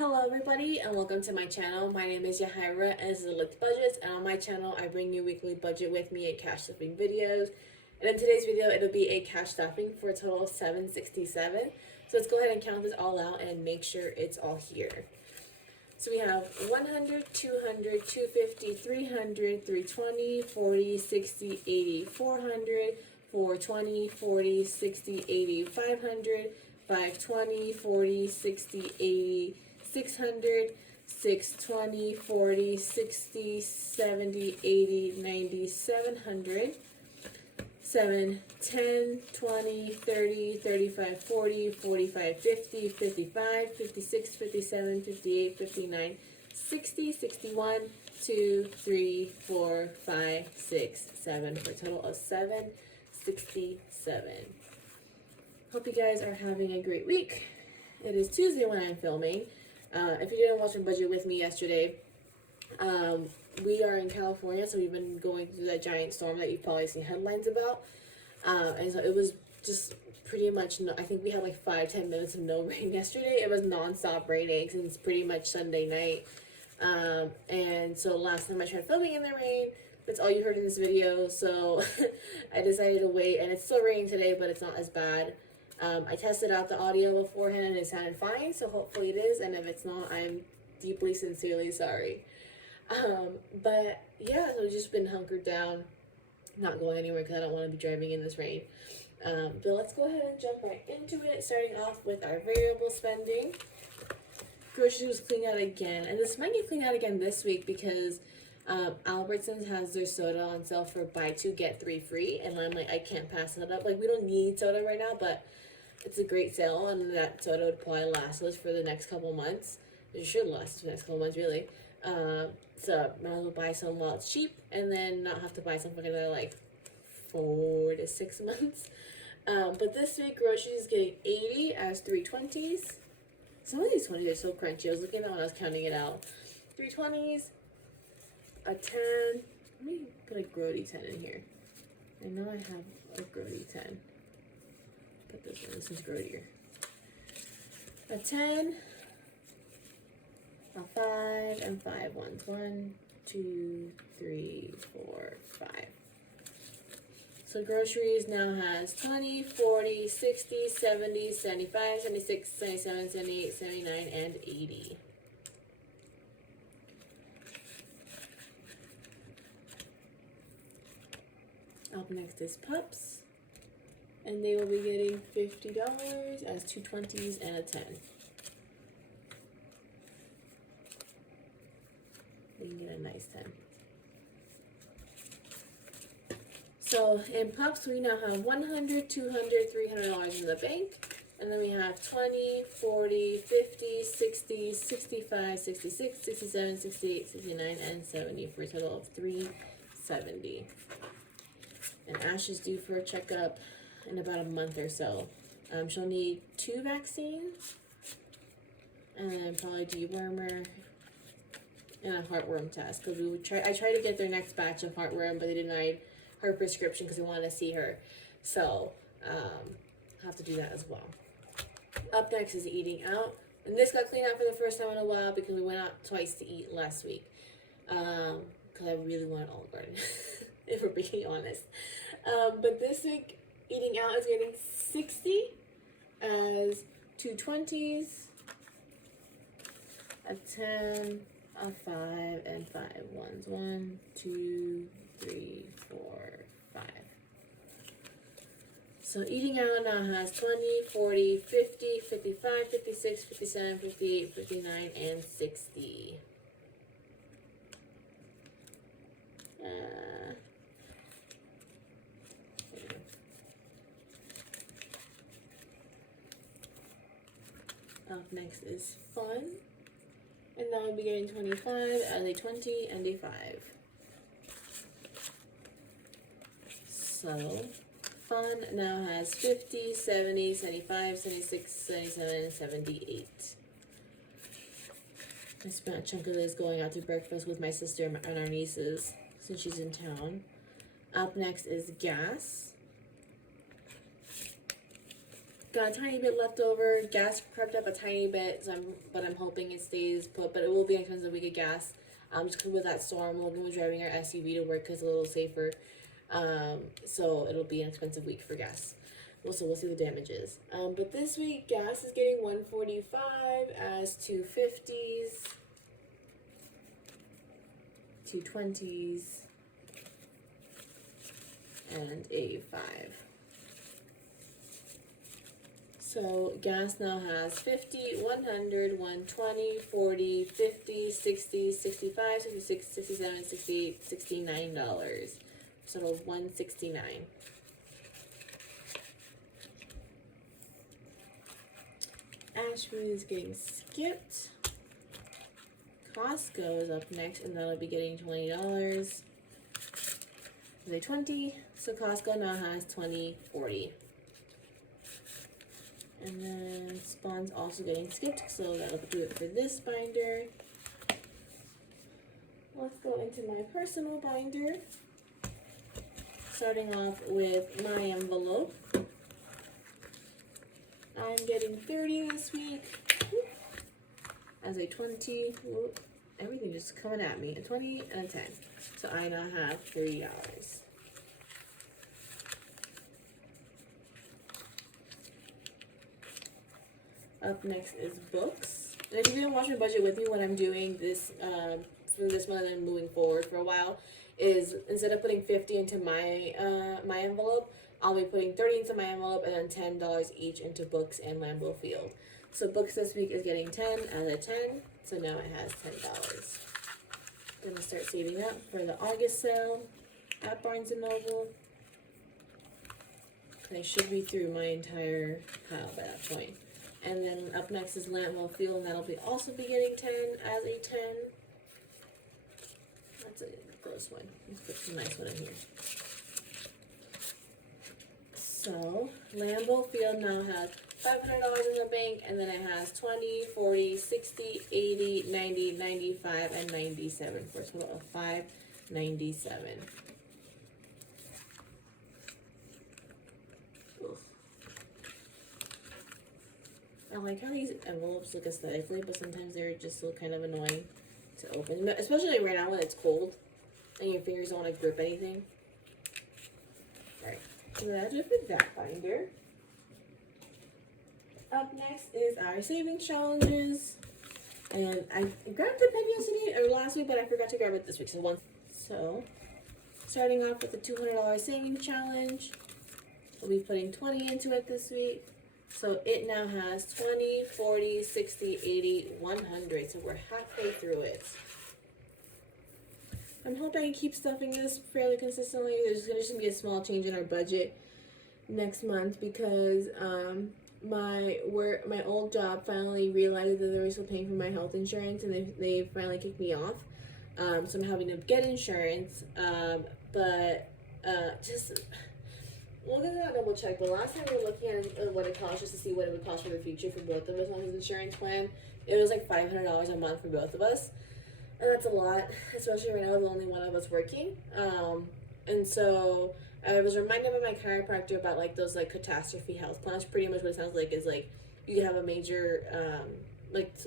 Hello everybody and welcome to my channel. My name is Yahaira and this is Elite Budgets, and on my channel I bring you weekly budget with me and cash stuffing videos. And in today's video it'll be a cash stuffing for a total of $767. So let's go ahead and count this all out and make sure it's all here. So we have 100, 200, 250, 300, 320, 40, 60, 80, 400, 420, 40, 60, 80, 500, 520, 40, 60, 80, 600, 620, 40, 60, 70, 80, 90, 700, 7, 10, 20, 30, 35, 40, 45, 50, 55, 56, 57, 58, 59, 60, 61, 2, 3, 4, 5, 6, 7, for a total of 767. Hope you guys are having a great week. It is Tuesday when I'm filming. If you didn't watch my budget with me yesterday, we are in California, so we've been going through that giant storm that you've probably seen headlines about. And so it was just pretty much, I think we had like 5-10 minutes of no rain yesterday. It was non-stop raining since pretty much Sunday night. And so last time I tried filming in the rain, that's all you heard in this video. So I decided to wait, and it's still raining today, but it's not as bad. I tested out the audio beforehand and it sounded fine, so hopefully it is, and if it's not, I'm deeply, sincerely sorry. But yeah, so I've just been hunkered down, not going anywhere because I don't want to be driving in this rain. But let's go ahead and jump right into it, starting off with our variable spending. Groceries was cleaned out again, and this might get cleaned out again this week because Albertsons has their soda on sale for buy 2 get 3 free, and I'm like, I can't pass that up. Like, we don't need soda right now, but it's a great sale, and that soda would probably last us for the next couple months. It should last for the next couple months, really. So might as well buy some while it's cheap, and then not have to buy some for another like 4 to 6 months. But this week, groceries is getting 80 as 320s. Some of these 20s are so crunchy. I was looking at that when I was counting it out. 320s, a 10. Let me put a Grody 10 in here. I know I have a Grody 10. Put this one. This is Grodier. A 10, a 5, and 5 ones. 1, 2, 3, 4, 5. So groceries now has 20, 40, 60, 70, 75, 76, 77, 78, 79, and 80. Up next is Pups, and they will be getting $50 as 2 20s and a 10. They can get a nice 10. So in Pups, we now have $100, $200, $300 in the bank. And then we have 20, 40, 50, 60, 65, 66, 67, 68, 69, and 70 for a total of $370. And Ash is due for a checkup in about a month or so. She'll need 2 vaccines, and then probably dewormer and a heartworm test. Because I tried to get their next batch of heartworm, but they denied her prescription because they wanted to see her. So have to do that as well. Up next is eating out, and this got cleaned out for the first time in a while because we went out twice to eat last week. Because I really wanted Olive Garden, if we're being honest. But this week, eating out is getting 60 as 2 20s, a 10, a 5, and 5 ones. 1, 2, 3, 4, 5. So eating out now has 20, 40, 50, 55, 56, 57, 58, 59, and 60. Up next is Fun, and that will be getting 25 as a 20 and a 5. So Fun now has 50, 70, 75, 76, 77, and 78. I spent a chunk of this going out to breakfast with my sister and our nieces since she's in town. Up next is gas. got a tiny bit left over. Gas crept up a tiny bit, so I'm hoping it stays put. But it will be an expensive week of gas. Just with that storm, Logan was driving our SUV to work because it's a little safer. So it'll be an expensive week for gas. We'll see the damages. But this week, gas is getting 145 as 250s, 220s, and a 5. So gas now has 50, 100, 120, 40, 50, 60, 65, 66, 67, 68, $69. Total of $169. Ashby is getting skipped. Costco is up next, and that'll be getting $20. They 20, so Costco now has 20, 40. And then Spawn's also getting skipped, so that'll do it for this binder. Let's go into my personal binder. Starting off with my envelope. I'm getting 30 this week. As a 20. Everything just coming at me. A 20 and a 10. So I now have $30. Up next is books. And if you didn't watch my budget with me, what I'm doing this from this month and moving forward for a while is instead of putting 50 into my my envelope, I'll be putting 30 into my envelope and then $10 each into books and Lambeau Field. So books this week is getting 10 as a 10, so now it has $10. Gonna start saving up for the August sale at Barnes & Noble. I should be through my entire pile by that point. And then up next is Lambeau Field, and that'll be also be getting 10 as a 10. That's a gross one. Let's put some nice one in here. So Lambeau Field now has $500 in the bank, and then it has 20, 40, 60, 80, 90, 95, and 97 for a total of $597. I like how these envelopes look aesthetically, but sometimes they're just look kind of annoying to open, especially right now when it's cold and your fingers don't want to grip anything. Alright, so that's it for that binder. Up next is our savings challenges, and I grabbed a pen yesterday or last week, but I forgot to grab it this week. So starting off with the $200 savings challenge, we'll be putting 20 into it this week. So it now has 20, 40, 60, 80, 100. So we're halfway through it. I'm hoping I can keep stuffing this fairly consistently. There's just gonna be a small change in our budget next month because my old job finally realized that they were still paying for my health insurance, and they finally kicked me off. So I'm having to get insurance, but we're gonna double check. But last time we were looking at what it cost just to see what it would cost for the future for both of us on his insurance plan, it was like $500 a month for both of us, and that's a lot, especially right now with only one of us working. And so I was reminded by my chiropractor about like those like catastrophe health plans. Pretty much what it sounds like is like you could have a major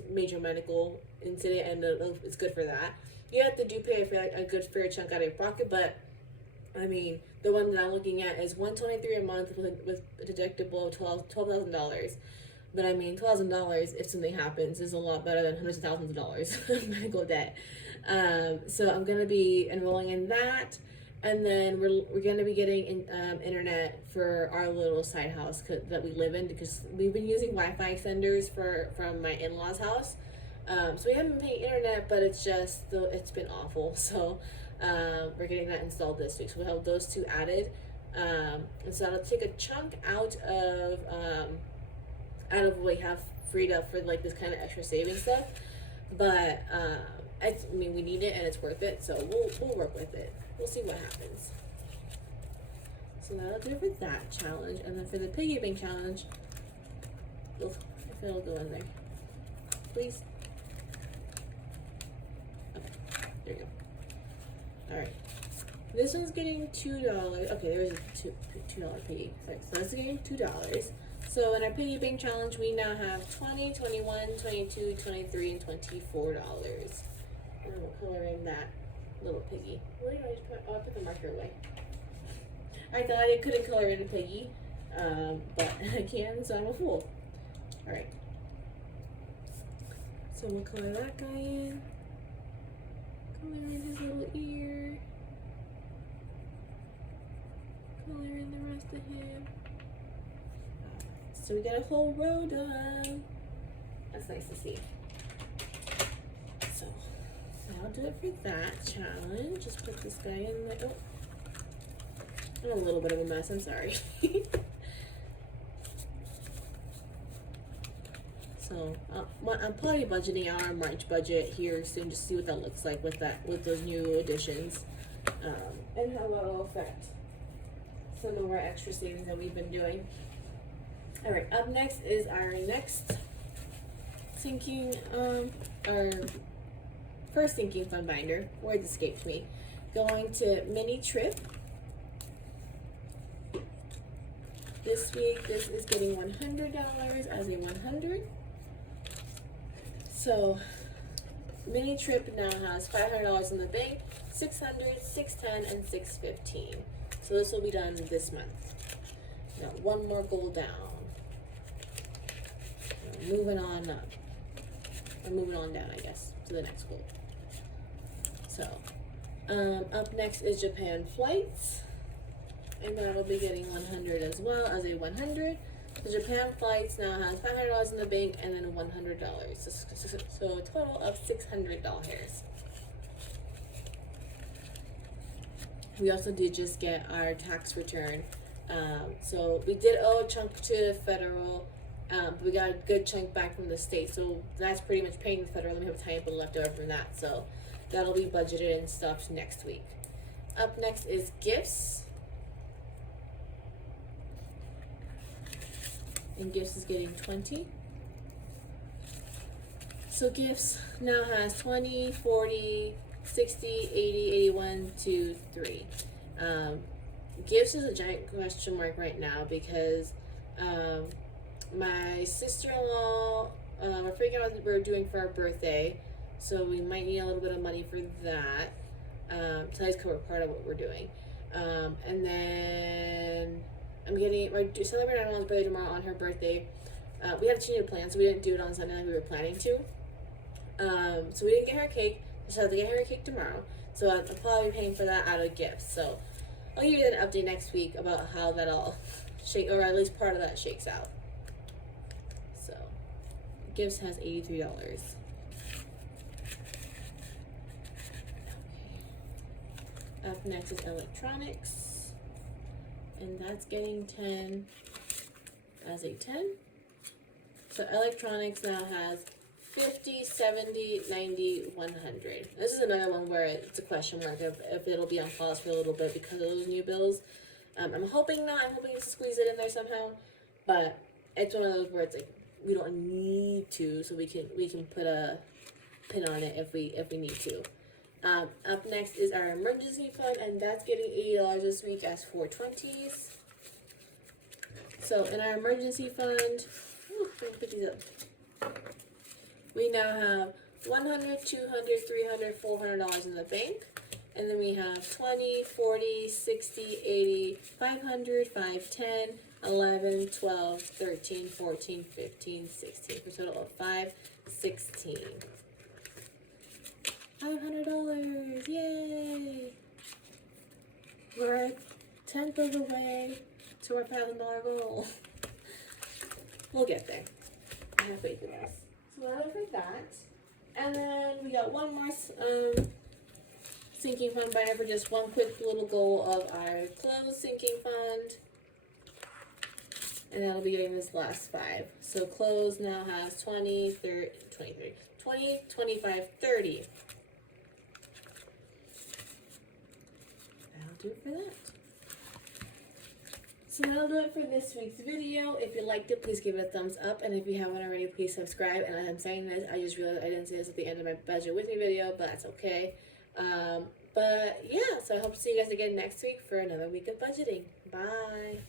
major medical incident, and it's good for that. You have to pay for like a good fair chunk out of your pocket, but I mean, the one that I'm looking at is $123 a month with a deductible of $12,000. But I mean, $12,000 if something happens is a lot better than hundreds of thousands of dollars of medical debt. So I'm gonna be enrolling in that, and then we're gonna be getting internet for our little side house that we live in, because we've been using Wi-Fi extenders from my in-laws' house. So we haven't been paying internet, but it's been awful. So we're getting that installed this week. So we'll have those two added. And so that'll take a chunk out of what we have freed up for like this kind of extra saving stuff. But I mean, we need it and it's worth it. So we'll work with it. We'll see what happens. So that'll do it for that challenge. And then for the piggy bank challenge, if it'll go in there, please. Okay, there you go. Alright, this one's getting $2. Okay, there's a $2 piggy. Sorry, so that's getting $2. So in our piggy bank challenge, we now have 20, 21, 22, 23, and $24. And we'll color in that little piggy. Where did I just put? Oh, I put the marker away. I thought I couldn't color in a piggy, but I can, so I'm a fool. Alright. So we'll color that guy in. Color in his little ear. Color in the rest of him. So we got a whole row done. That's nice to see. So that'll do it for that challenge. Just put this guy in there. Oh, I'm a little bit of a mess, I'm sorry. So I'm probably budgeting our March budget here soon, just to see what that looks like with those new additions, and how that'll affect some of our extra savings that we've been doing. All right, up next is our next sinking, our first sinking fund binder. Words escaped me. Going to mini trip. This week, this is getting $100 as a 100. So, mini trip now has $500 in the bank, 600, 610, and 615. So this will be done this month. Now one more goal down. Moving on up. Or moving on down, I guess, to the next goal. So, up next is Japan flights. And that'll be getting 100 as well as a 100. The Japan flights now has $500 in the bank and then $100. So a total of $600. We also did just get our tax return. So we did owe a chunk to federal, but we got a good chunk back from the state. So that's pretty much paying the federal. And we have a tiny bit left over from that. So that'll be budgeted and stuff next week. Up next is gifts. And gifts is getting 20. So gifts now has 20, 40, 60, 80, 81, 2, 3. Gifts is a giant question mark right now because my sister-in-law, we're figuring out what we're doing for our birthday, so we might need a little bit of money for that. So that's cover part of what we're doing. And then we're celebrating my mom's birthday tomorrow on her birthday. We had to change the plan, so we didn't do it on Sunday like we were planning to. So we didn't get her a cake. Just have to get her a cake tomorrow. So I'll probably be paying for that out of gifts. So I'll give you an update next week about how that all shake, or at least part of that shakes out. So gifts has $83. Okay. Up next is electronics. And that's getting 10 as a 10. So electronics now has 50, 70, 90, 100. This is another one where it's a question mark if it'll be on pause for a little bit because of those new bills. I'm hoping not. I'm hoping to squeeze it in there somehow. But it's one of those where it's like we don't need to, so we can put a pin on it if we need to. Up next is our emergency fund, and that's getting $80 this week as 420s. So in our emergency fund, pick these up. We now have $100, $200, $300, $400 in the bank. And then we have 20, 40, 60, 80, 500, 510, 11, 12, 13, 14, 15, 16. For a total of 516. $500, yay! We're a tenth of the way to our $1,000 goal. We'll get there. Halfway through this. So that'll for that. And then we got one more sinking fund binder for just one quick little goal of our closed sinking fund. And that'll be getting this last 5. So closed now has 20, 30, 20, 25, 30. That'll do it for that. So that'll do it for this week's video. If you liked it, please give it a thumbs up. And if you haven't already, please subscribe. And as I'm saying this, I just realized I didn't say this at the end of my budget with me video, but that's okay. But yeah, so I hope to see you guys again next week for another week of budgeting. Bye.